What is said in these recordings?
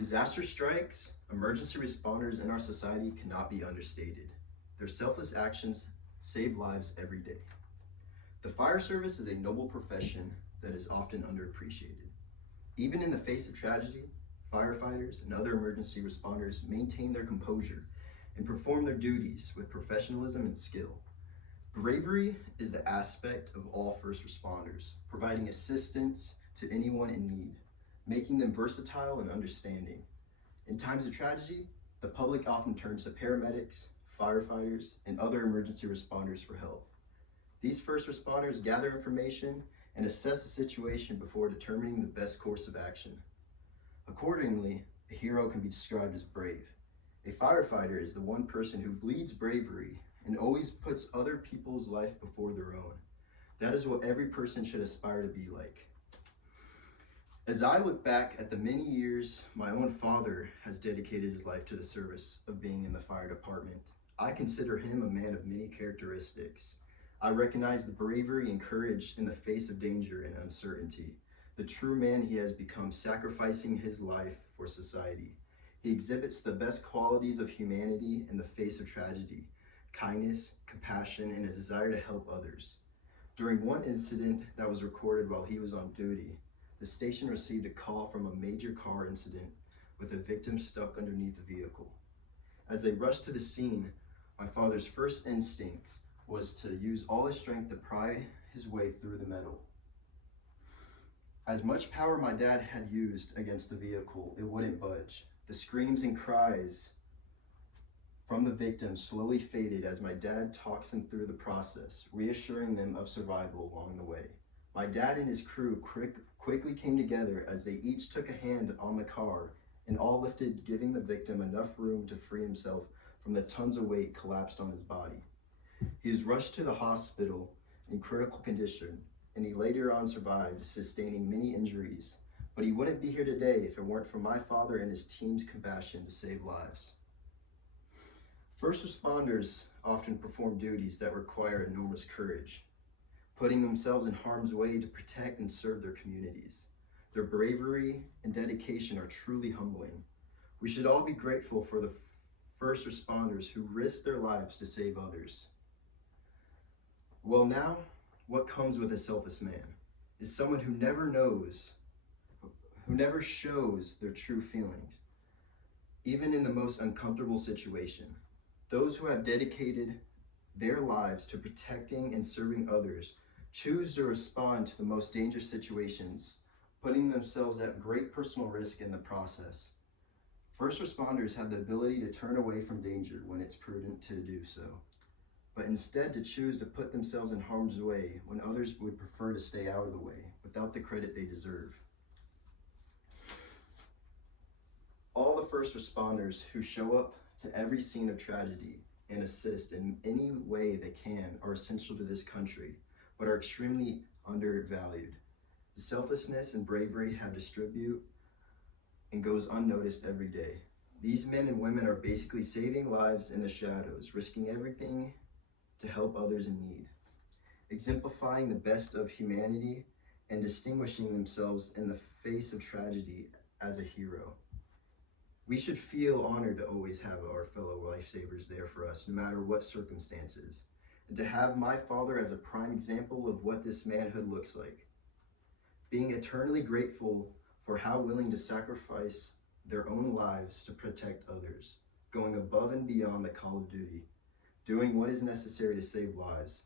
disaster strikes, emergency responders in our society cannot be understated. Their selfless actions save lives every day. The fire service is a noble profession that is often underappreciated. Even in the face of tragedy, firefighters and other emergency responders maintain their composure and perform their duties with professionalism and skill. Bravery is the aspect of all first responders, providing assistance to anyone in need, making them versatile and understanding. In times of tragedy, the public often turns to paramedics, firefighters, and other emergency responders for help. These first responders gather information and assess the situation before determining the best course of action. Accordingly, a hero can be described as brave. A firefighter is the one person who bleeds bravery and always puts other people's life before their own. That is what every person should aspire to be like. As I look back at the many years my own father has dedicated his life to the service of being in the fire department, I consider him a man of many characteristics. I recognize the bravery and courage in the face of danger and uncertainty. The true man he has become, sacrificing his life for society. He exhibits the best qualities of humanity in the face of tragedy: kindness, compassion, and a desire to help others. During one incident that was recorded while he was on duty, the station received a call from a major car incident with a victim stuck underneath the vehicle. As they rushed to the scene, my father's first instinct was to use all his strength to pry his way through the metal. As much power my dad had used against the vehicle, it wouldn't budge. The screams and cries from the victim slowly faded as my dad talks them through the process, reassuring them of survival along the way. My dad and his crew quickly came together as they each took a hand on the car and all lifted, giving the victim enough room to free himself from the tons of weight collapsed on his body. He was rushed to the hospital in critical condition, and he later on survived, sustaining many injuries. But he wouldn't be here today if it weren't for my father and his team's compassion to save lives. First responders often perform duties that require enormous courage, putting themselves in harm's way to protect and serve their communities. Their bravery and dedication are truly humbling. We should all be grateful for the first responders who risk their lives to save others. Well, now, what comes with a selfless man is someone who never shows their true feelings, even in the most uncomfortable situation. Those who have dedicated their lives to protecting and serving others choose to respond to the most dangerous situations, putting themselves at great personal risk in the process. First responders have the ability to turn away from danger when it's prudent to do so, but instead to choose to put themselves in harm's way when others would prefer to stay out of the way without the credit they deserve. All the first responders who show up to every scene of tragedy and assist in any way they can are essential to this country, but are extremely undervalued. The selflessness and bravery have distribute and goes unnoticed every day. These men and women are basically saving lives in the shadows, risking everything to help others in need, exemplifying the best of humanity and distinguishing themselves in the face of tragedy as a hero. We should feel honored to always have our fellow lifesavers there for us, no matter what circumstances, and to have my father as a prime example of what this manhood looks like. Being eternally grateful for how willing to sacrifice their own lives to protect others, going above and beyond the call of duty, doing what is necessary to save lives.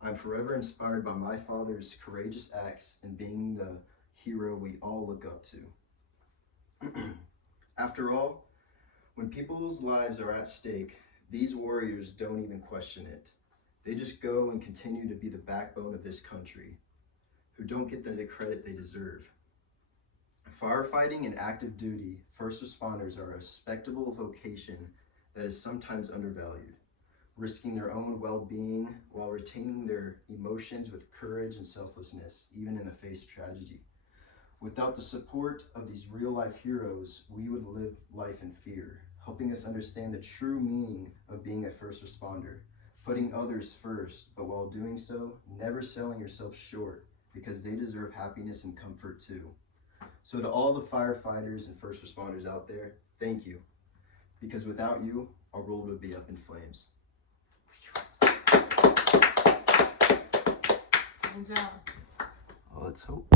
I'm forever inspired by my father's courageous acts and being the hero we all look up to. After all, when people's lives are at stake, these warriors don't even question it. They just go and continue to be the backbone of this country, who don't get the credit they deserve. Firefighting and active duty first responders are a respectable vocation that is sometimes undervalued, risking their own well-being while retaining their emotions with courage and selflessness, even in the face of tragedy. Without the support of these real-life heroes, we would live life in fear, helping us understand the true meaning of being a first responder, putting others first, but while doing so, never selling yourself short, because they deserve happiness and comfort too. So to all the firefighters and first responders out there, thank you. Because without you, our world would be up in flames. Good job. Well, let's hope.